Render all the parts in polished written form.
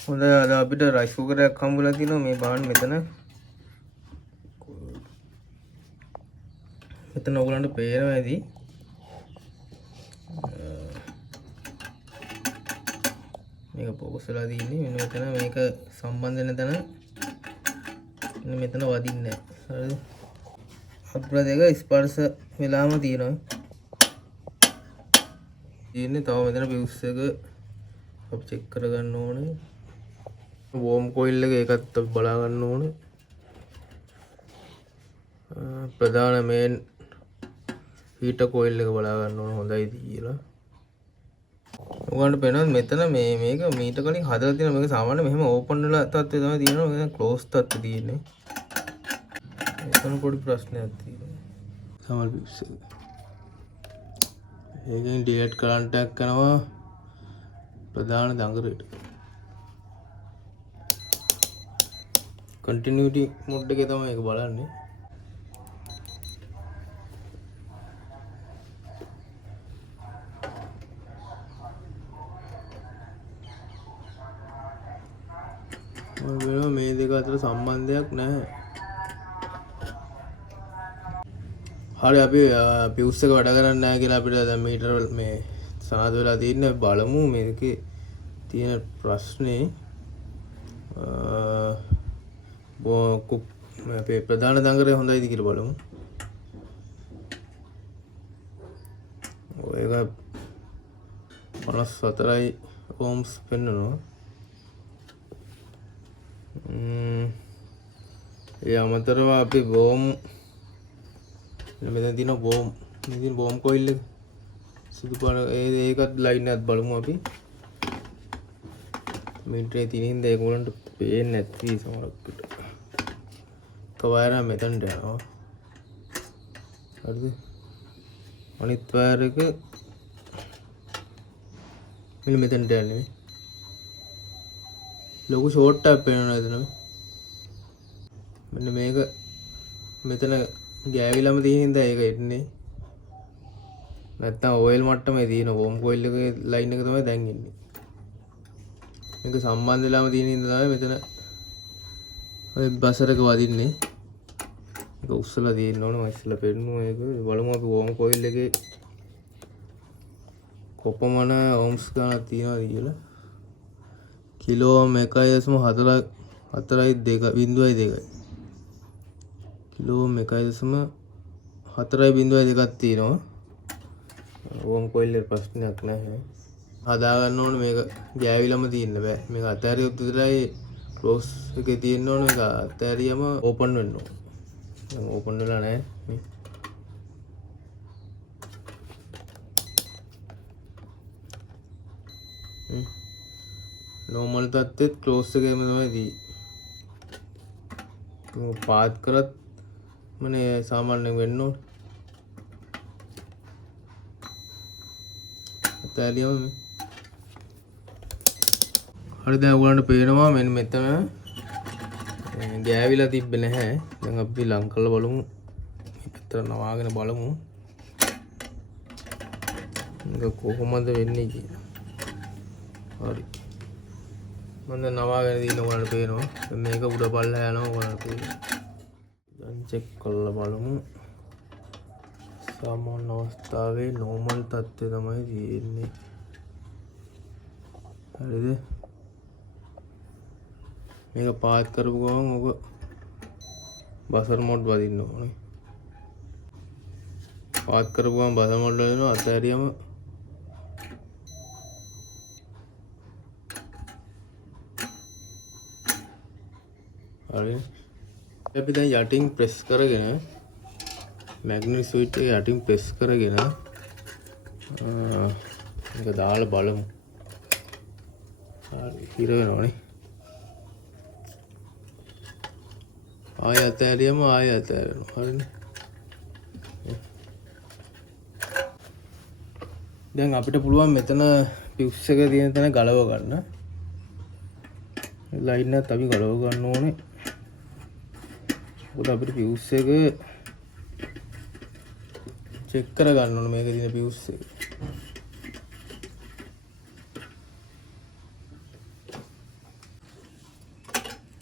හොඳයි අද අපිට රයිස් කුකරයක් හම්බුලා තිනවා මේ බලන්න මෙතන ඔයගලන්ට පේනවා ඇති මේක ફોකස් වෙලා තියෙන්නේ මෙන්න මෙතන මේක සම්බන්ධ වෙන තැන මෙතන වදින්නේ නැහැ හරිද අත්පල දෙක ස්පර්ශ වෙලාම තියෙනවා තියෙන්නේ තව මෙතන පියුස් එක අපි චෙක් කරගන්න ඕනේ වෝම් කොයිල් එක ඒකත් අපි බලා ගන්න ඕනේ ප්‍රධාන මේන් හීටර් කොයිල් එක බලා ගන්න ඕනේ හොඳයිද කියලා ඔයගොල්ලන්ට පේනවද මෙතන මේක මීට කලින් හදලා තියෙන මේක සාමාන්‍ය මෙහෙම ඕපන් වෙලා තත්ත්වය තමයි තියෙනවා මේක ක්ලෝස් තත්ත්වය තියෙන්නේ එතන පොඩි ප්‍රශ්නයක් තියෙනවා සමල් පියුස් එක ඒකෙන් ඩිලීට් කරන්ට් එකක් කරනවා ප්‍රධාන දඟරේට කන්ටිනියුටි මොඩ් එකේ තමයි ඒක බලන්නේ මේ දෙක අතර සම්බන්ධයක් නැහැ හරි අපි පියුස් එක වැඩ කරන්නේ නැහැ කියලා අපිට දැන් මීටර මේ සනාථ වෙලා තියෙන්නේ බලමු මේකේ තියෙන ප්‍රශ්නේ අපේ ප්‍රධාන දඟරේ හොඳයිද කියලා බලමු ඒක 54යි ඕම්ස් පෙන්නනවා ඒ අමතරව අපි බෝම් මෙතන තියෙන බෝම් කොයිල් එක සුදු පාට ඒකත් ලයින් එකත් බලමු අපි මීටරේ තියෙනින්ද ඒගොල්ලන්ට පේන්නේ නැති සමහරකට වයර් එක මෙතනට යනවා හරිද අනිත් වයර් එක මෙතනට යන්නේ ලොකු ෂෝට් එකක් පේනවා එතන මෙන්න මේක මෙතන ගෑවිලම තියෙන හින්දා ඒක එන්නේ නැත්තම් ඔයිල් මට්ටමේ තියෙන වෝම් කොයිල් එකේ ලයින් එක තමයි දැන් ඉන්නේ මේක සම්බන්ධ වෙලාම තියෙන හින්දා තමයි මෙතන ඔය බසර් එක වදින්නේ ඒක උස්සලා තියෙන්න ඕන මම ඉස්සලා පෙන්නනවා ඒක බලමු අපි වෝම් කොයිල් එකේ කොපමණ ඕම්ස් ගණන් තියනවද කියලා කිලෝ 1.4යි 2.2 කිලෝ 1.4.2ක් තියෙනවා වෝම් කොයිල් එක ප්‍රශ්නයක් නැහැ හදා ගන්න ඕනේ මේක ගෑවිලම තියෙන්න බෑ මේක අතහැරියොත් විතරයි ක්ලෝස් එකේ තියෙන්න ඕනේ මේක අතහැරියම ඕපන් වෙන්න ඕනේ දැන් ඕපන් වෙලා නැහැ නෝමල් තත්ත්වෙත් ක්ලෝස් එකේම තමයි තියෙන්නේ පාත් කරත් මනේ සාමාන්‍යයෙන් වෙන්න ඕනේ අතහැරියම මේ හරි දැන් ඔයගලන්ට පේනවා මෙන්න මෙතන ගෑවිලා තිබ්බේ නැහැ දැන් අපි ලං කරලා බලමු මේ පැත්තට නවාගෙන බලමු මේක කොහොමද වෙන්නේ කියලා හරි මම දැන් නවාගෙන දින ඔයගලන්ට පේනවා මේක උඩ පල්ලෙහා යනවා ඔයගලන්ට පේනවා දැන් චෙක් කරලා බලමු සාමාන්‍ය අවස්ථාවේ නෝමල් තත්ත්වය තමයි තියෙන්නේ හරිද මේක පාත් කරපු ගමන් ඔක බසර් මොඩ් වදින්න ඕනේ පාත් කරපු ගමන් බසර් මොඩ් වදිනවා අතහැරියම හරි අපි දැන් යටින් ප්‍රෙස් කරගෙන මැග්නට් ස්විච් එක යටින් ප්‍රෙස් කරගෙන මේක දාලා බලමු හරි හිර වෙනවනේ ආය අතහැරියම අතහැරෙනවා හරිනේ දැන් අපිට පුළුවන් මෙතන පියුස් එක තියෙන තැන ගලව ගන්න ලයින් එකත් අපි ගලව ගන්න ඕනේ මොකද අපිට පියුස් එක චෙක් කර ගන්න ඕනේ මේකේ තියෙන පියුස් එක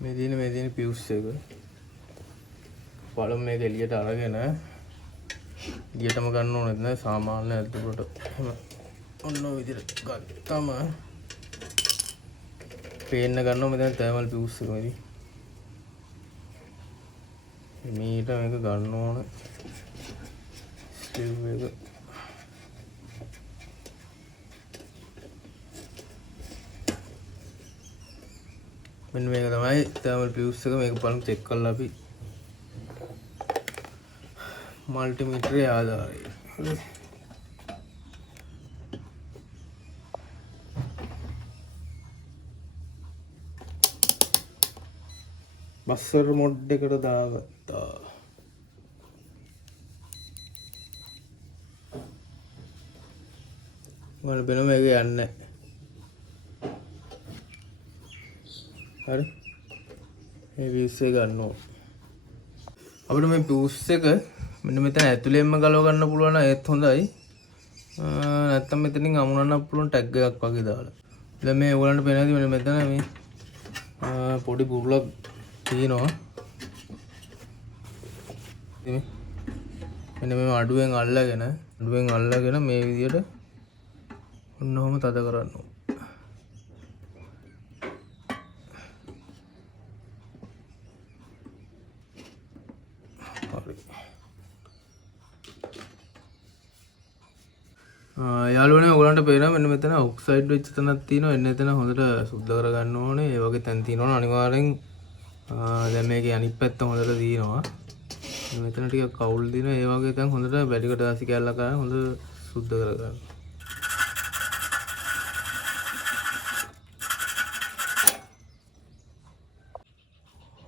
මේ තියෙන පියුස් එක බලමු මේක එළියට අරගෙන එළියටම ගන්න ඕනෙත් නෑ සාමාන්‍ය ඇතුළට එහෙම ඔන්න ඔය විදිහට ගත්තම පේන්න ගන්නවා මෙතන තර්මල් පියුස් එක මෙරි මීට මේක ගන්න ඕනේ ස්ලිව් එක මෙන්න මේක තමයි තර්මල් පියුස් එක මේක බලමු චෙක් කරලා අපි මල්ටිමීටරේ ආධාරය බස්සර් මොඩ් එකට දාගත්තා මම බෙන මේක යන්නේ හරි මේ පියුස් එක ගන්න ඕන අපිට මේ පියුස් එක මෙන්න මෙතන ඇතුලෙන්ම ගලව ගන්න පුළුවන් නම් ඒත් හොඳයි නැත්තම් මෙතනින් අමුණන්න පුළුවන් ටැග් එකක් වගේ දාලා දැන් මේ ඔයගලන්ට පේනවාද මෙන්න මෙතන මේ පොඩි බුරුලක් තියෙනවා මෙන්න මේ අඩුවෙන් අල්ලගෙන මේ විදියට ඔන්න ඔහම තද කරන්න ඕන යාළුවනේ ඔයගලන්ට පේනවා මෙන්න මෙතන ඔක්සයිඩ් වෙච්ච තැනක් තියෙනවා එන්න එතන හොඳට සුද්ධ කරගන්න ඕනේ ඒ වගේ තැන් තියෙනවා අනිවාර්යෙන් දැන් මේකේ අනිත් පැත්ත හොඳට තියෙනවා මෙතන ටිකක් කවුල් දිනවා ඒ වගේ තැන් හොඳට බැඩිකට දාසි කැල්ල කරලා හොඳ සුද්ධ කරගන්න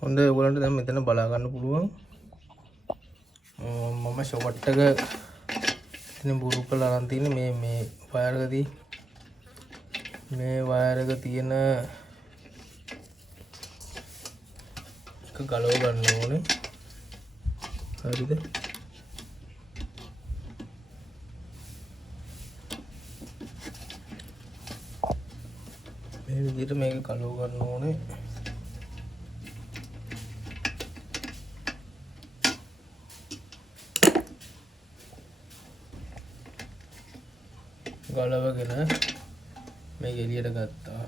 හොඳයි ඔයගලන්ට දැන් මෙතන බලා ගන්න පුළුවන් මම ෂොට් එක ඉතින් බුරු කරලා අරන් තියෙන මේ වයර් එකදී මේ වයර් එක තියෙන එක ගලව ගන්න ඕනේ හරිද මේ විදිහට මේක ගලව ගන්න ඕනේ ගලවගෙන මේක එළියට ගත්තා.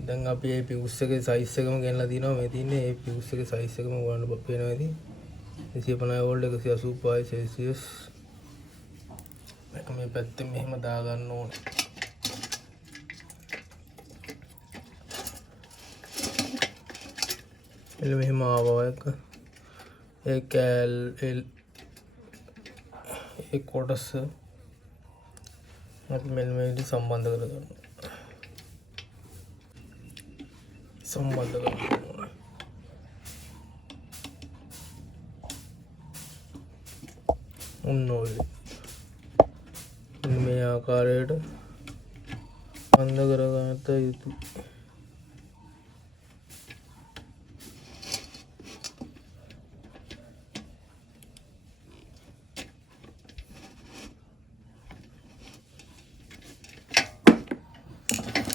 දැන් අපි මේ පියුස් එකේ සයිස් එකම ගෙනලා දිනවා මේ තියෙන්නේ මේ පියුස් එකේ සයිස් එකම ඔයාලට පේනවා ඉතින් 250 වෝල්ට් 185 සෙල්සියස් මේක මේ පැත්තෙන් මෙහෙම දා ගන්න ඕනේ. එළ මෙහෙම ආවා එක ඒ කැල් एक कोटस අපි මෙන්න මේ විදිහට සම්බන්ධ කරගන්න. සම්බන්ධ කරගන්න. ඔන්නෝයි. මේ ආකාරයට බන්ධ කරගන්නත් යුතුයි.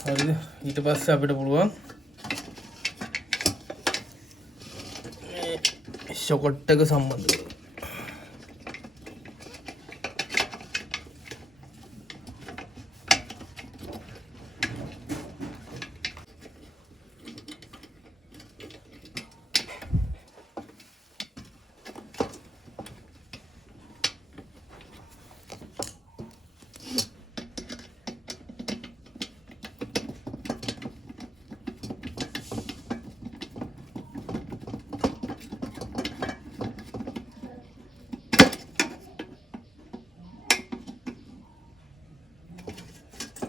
හරිද ඊට පස්සේ අපිට පුළුවන් මේ ෂොකට් එක සම්බන්ධ කරගන්න.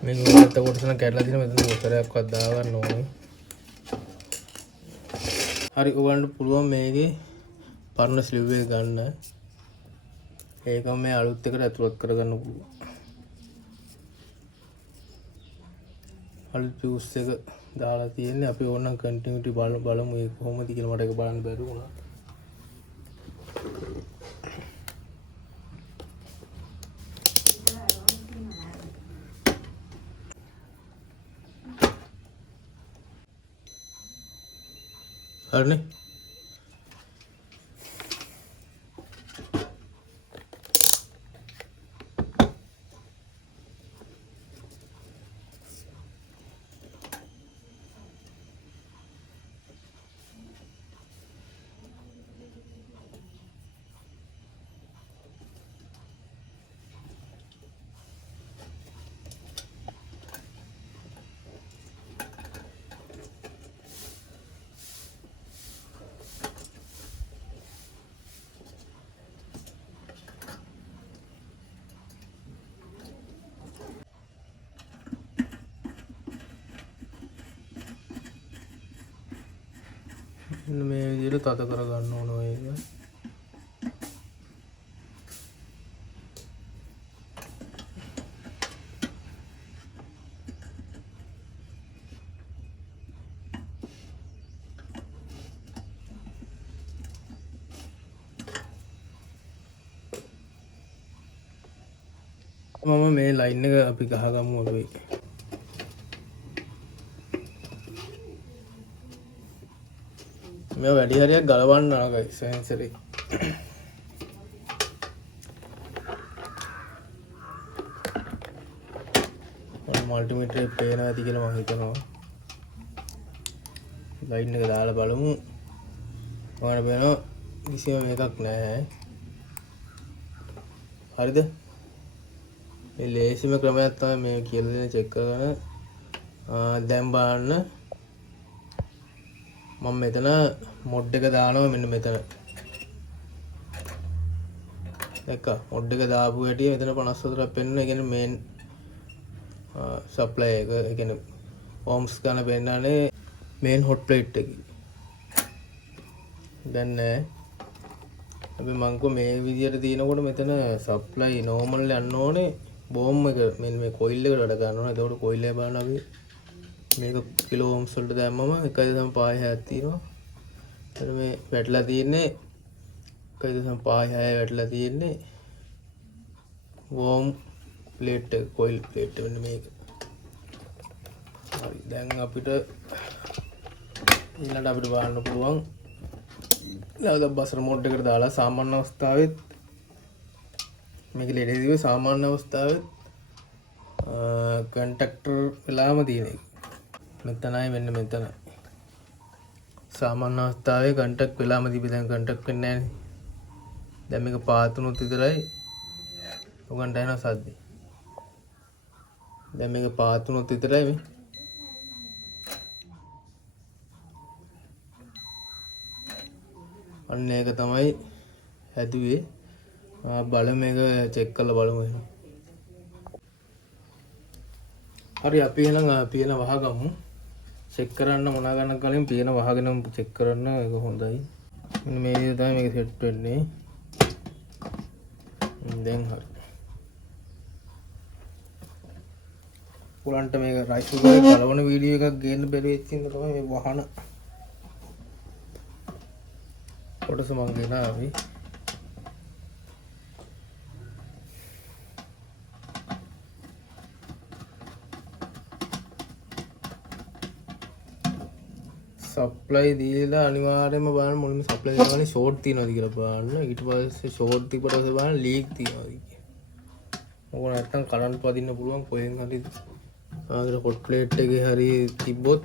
මේක උඩට කොටසන කැඩලා තියෙන මෙතන උතරයක්වත් දාගන්න ඕනේ. හරි ඔයගලන්ට පුළුවන් මේකේ පරණ ස්ලිව් එක ගන්න. ඒකම මේ අලුත් එකට ඇතුළත් කරගන්න පුළුවන්. අලුත් පියුස් එක දාලා තියෙන්නේ අපි ඕනනම් කන්ටිනියුටි බලමු ඒක කොහොමද කියලා මට ඒක බලන්න බැරි වුණා. හරිනේ. මේ විදිහට තද කර ගන්න ඕන ඒක. මම මේ ලයින් එක අපි ගහගමු අපි. මේ වැඩි හරියක් ගලවන්න නරකයි සෙන්සරේ. මල්ටිමීටරේ පේනවා ඇති කියලා මම හිතනවා. ලයින් එක දාලා බලමු. ඔයාලට පේනවා කිසිම මේකක් නැහැ. හරිද? මේ ලේසිම ක්‍රමයක් තමයි මේ කියලා දෙන චෙක් කරගෙන දැන් බලන්න මම මෙතන මොඩ් එක දානවා මෙන්න මෙතන. දැක්ක මොඩ් එක දාපු හැටි මෙතන 54ක් පෙන්වනවා. ඒ කියන්නේ මේන් සප්ලයි එක ඒ කියන්නේ ohms ගන්න පෙන්නන්නේ මේන් හොට් ප්ලේට් එකේ. දැන් නෑ. අපි මං කො මේ විදියට තියෙනකොට මෙතන සප්ලයි නෝමල් යන්න ඕනේ. බෝම් එක මෙන්න මේ කොයිල් එකට වැඩ ගන්නවා. එතකොට කොයිල් එක බලන්න අපි මේක කිලෝ ohms වලට දැම්මම 1.56ක් තියෙනවා. එතන මේ වැටලා තියෙන්නේ 1.56 වැටලා තියෙන්නේ වෝම් ප්ලේට් එක කොයිල් ප්ලේට් එක මෙන්න මේක. හරි දැන් අපිට ඊළඟට අපිට බලන්න පුළුවන් ඊළඟ බසර් මෝඩ් එකට දාලා සාමාන්‍ය අවස්ථාවෙත් මේක ලෙඩේදී සාමාන්‍ය අවස්ථාවෙත් කන්ටැක්ටර් වෙලාම තියෙන එක. මෙතනයි මෙන්න මෙතන. සාමාන්‍ය අවස්ථාවේ කන්ටැක්ට් වෙලාම තිබි දැන් කන්ටැක්ට් වෙන්නේ නැහැ නේ. දැන් මේක පාතුනොත් විතරයි උගන්ට එන සද්දේ. දැන් මේක පාතුනොත් විතරයි මේ. අන්න ඒක තමයි හැදුවේ. බලමු මේක චෙක් කරලා බලමු එහෙනම්. හරි අපි එහෙනම් පියන වහගමු. චෙක් කරන්න මොනා ගන්න කලින් පියන වහගෙන චෙක් කරන්න ඒක හොඳයි. මේ විදිහට තමයි මේක සෙට් වෙන්නේ. දැන් හරි. පුලන්ට මේක රයිස් කුකරේ කලවන වීඩියෝ එකක් ගේන්න බැරි වෙච්ච ඉඳ තමයි මේ වහන කොටස මං ගෙනාවේ. සප්ලයි දීලා අනිවාර්යයෙන්ම බලන්න මුලින්ම සප්ලයි දාගන්නේ ෂෝට් තියනවාද කියලා බලන්න. ඊට පස්සේ ෂෝට් තිබ්බට පස්සේ බලන්න ලීක් තියනවාද කියලා. මොකද නැත්තම් කරන්ට් පදින්න පුළුවන් කොහෙන් හරි ආගර හොට් ප්ලේට් එකේ හරි තිබ්බොත්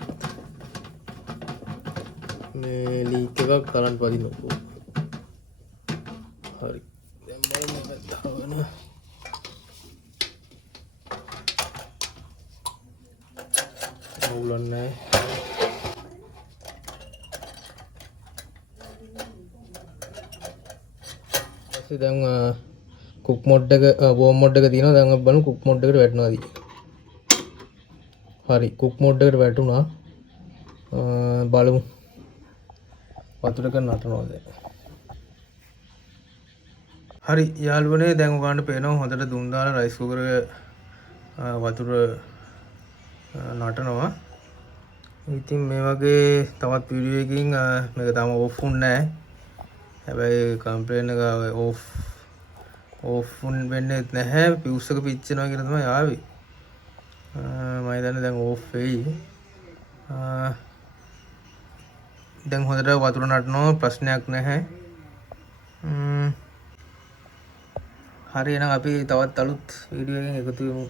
මේ ලීක් එකක් කරන්ට් පදින්න පුළුවන්. හරි. දැන් බලමු දාගෙන. අවුලන්නේ දැන් කුක් මොඩ් එක වෝම් මොඩ් එක තියෙනවා. දැන් අපි බලමු කුක් මොඩ් එකට වැටෙනවාද කියලා. හරි කුක් මොඩ් එකට වැටුණා. බලමු වතුර එක නටනවාද. හරි යාළුවනේ දැන් ඔයාලට පේනවා හොඳට දුම් දාලා රයිස් කුකරේ වතුර නටනවා. ඉතින් මේ වගේ තවත් වීඩියෝ එකකින් මේක තාම ඕෆ් වුන්නේ නැහැ. හැබැයි කම්ප්ලේන් එක ඕෆ් වෙන්නේ නැහැ. පියුස් එක පිච්චෙනවා කියලා තමයි ආවේ. මම හිතන්නේ දැන් ඕෆ් වෙයි. දැන් හොඳට වතුර නටනවා ප්‍රශ්නයක් නැහැ. හරි එහෙනම් අපි තවත් අලුත් වීඩියෝ එකකින් එකතු වෙමු.